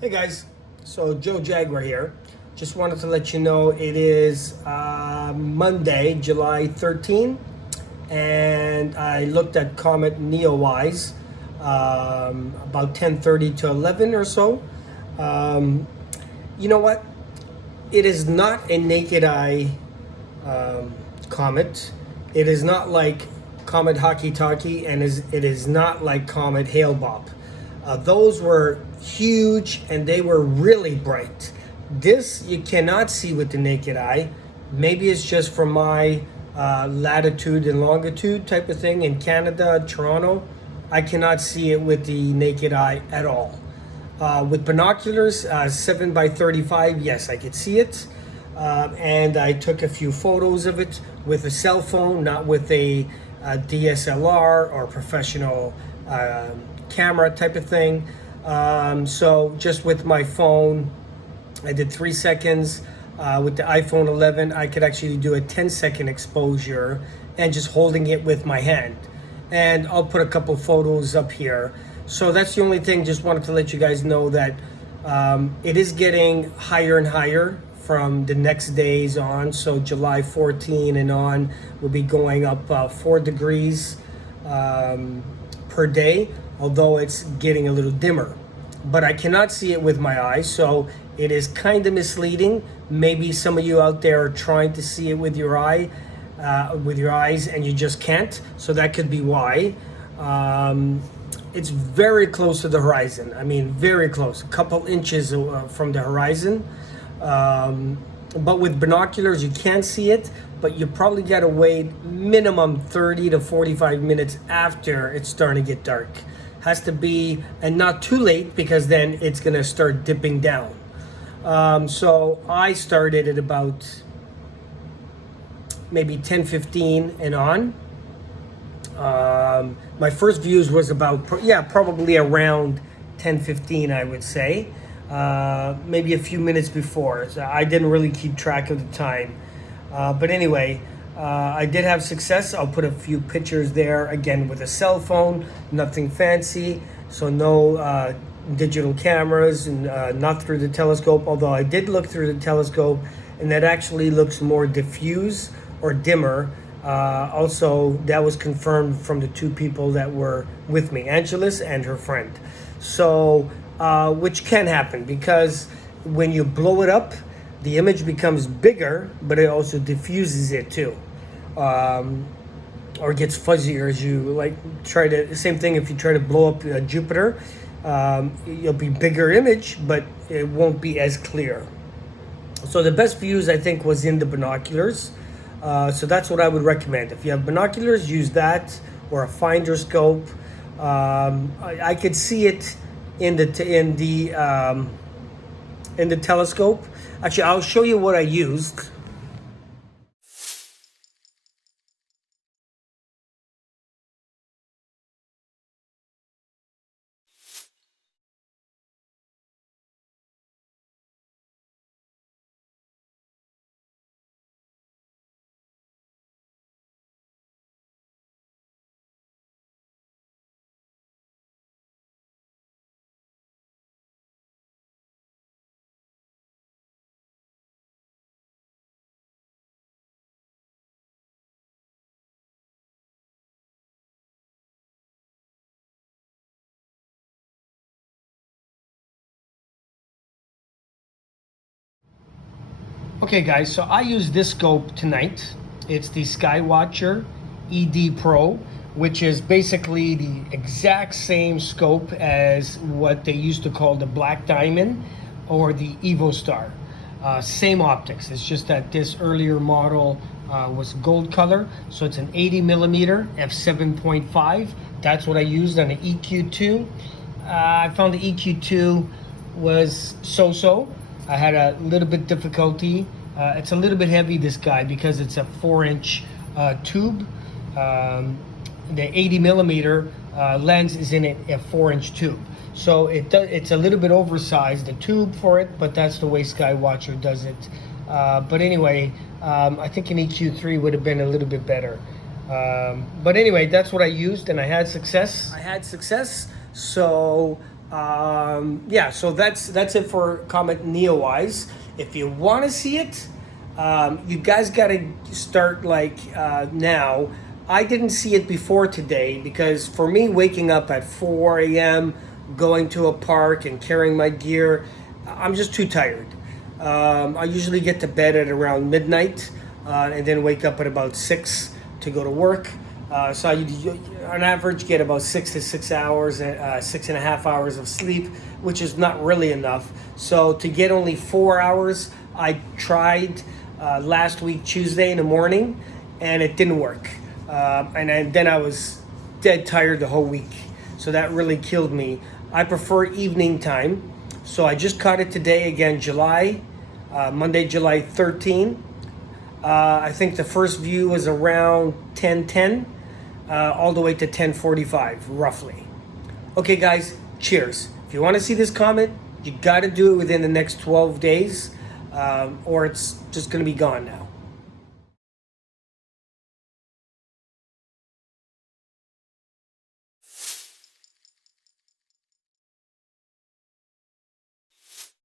Hey guys, so Joe Jaguar here. Just wanted to let you know it is Monday, July 13, and I looked at Comet neowise about 10:30 to 11 or so. Um, you know what? It is not a naked eye comet. It is not like Comet Hockey Talkie, and it is not like Comet Hale Bopp. Those were huge and they were really bright. This you cannot see with the naked eye. Maybe it's just from my latitude and longitude type of thing in Canada, Toronto. I cannot see it with the naked eye at all. With binoculars, 7 by 35, yes, I could see it. And I took a few photos of it with a cell phone, not with a DSLR or professional camera type of thing. So just with my phone, I did 3 seconds. With the iPhone 11, I could actually do a 10-second exposure and just holding it with my hand. And I'll put a couple photos up here. So that's the only thing. Just wanted to let you guys know that it is getting higher and higher from the next days on. So July 14 and on, we'll be going up 4 degrees per day, although it's getting a little dimmer. But I cannot see it with my eyes, so it is kind of misleading. Maybe some of you out there are trying to see it with your eyes, and you just can't. So that could be why. It's very close to the horizon. I mean, very close, a couple inches from the horizon. But with binoculars, you can see it, but you probably got to wait minimum 30 to 45 minutes after it's starting to get dark. Has to be, and not too late, because then it's going to start dipping down. So I started at about maybe 10:15 and on. My first views was about, probably around 10:15, I would say. Maybe a few minutes before. So I didn't really keep track of the time. But anyway, I did have success. I'll put a few pictures there, again with a cell phone, nothing fancy. So no digital cameras, and not through the telescope, although I did look through the telescope and that actually looks more diffuse or dimmer. Also, that was confirmed from the two people that were with me, Angeles and her friend. So, which can happen because when you blow it up, the image becomes bigger, but it also diffuses it too. Or gets fuzzier as you same thing if you try to blow up Jupiter. You'll be bigger image, but it won't be as clear. So the best views, I think, was in the binoculars. So that's what I would recommend. If you have binoculars, use that or a finder scope. I could see it in the telescope. Actually, I'll show you what I used. Okay guys, so I use this scope tonight. It's the Skywatcher ED Pro, which is basically the exact same scope as what they used to call the Black Diamond or the Evo Star. Same optics, it's just that this earlier model was gold color. So it's an 80 millimeter f7.5. That's what I used on the EQ2. I found the EQ2 was so-so. I had a little bit difficulty. It's a little bit heavy, this guy, because it's a 4-inch tube. The 80 millimeter lens is in a 4-inch tube. So it's a little bit oversized, the tube for it, but that's the way Skywatcher does it. But anyway, I think an EQ3 would have been a little bit better. But anyway, that's what I used, and I had success. So Yeah, so that's it for Comet Neowise. If you want to see it, you guys got to start like now. I didn't see it before today because for me, waking up at 4 a.m., going to a park and carrying my gear, I'm just too tired. I usually get to bed at around midnight and then wake up at about 6 to go to work. So on average, get about 6 to 6 hours, 6.5 hours of sleep, which is not really enough. So to get only 4 hours, I tried last week Tuesday in the morning, and it didn't work. Then I was dead tired the whole week, so that really killed me. I prefer evening time, so I just caught it today again, Monday, July 13. I think the first view was around 10:10, all the way to 10:45, roughly. Okay, guys, cheers. If you want to see this comet, you got to do it within the next 12 days, or it's just going to be gone now.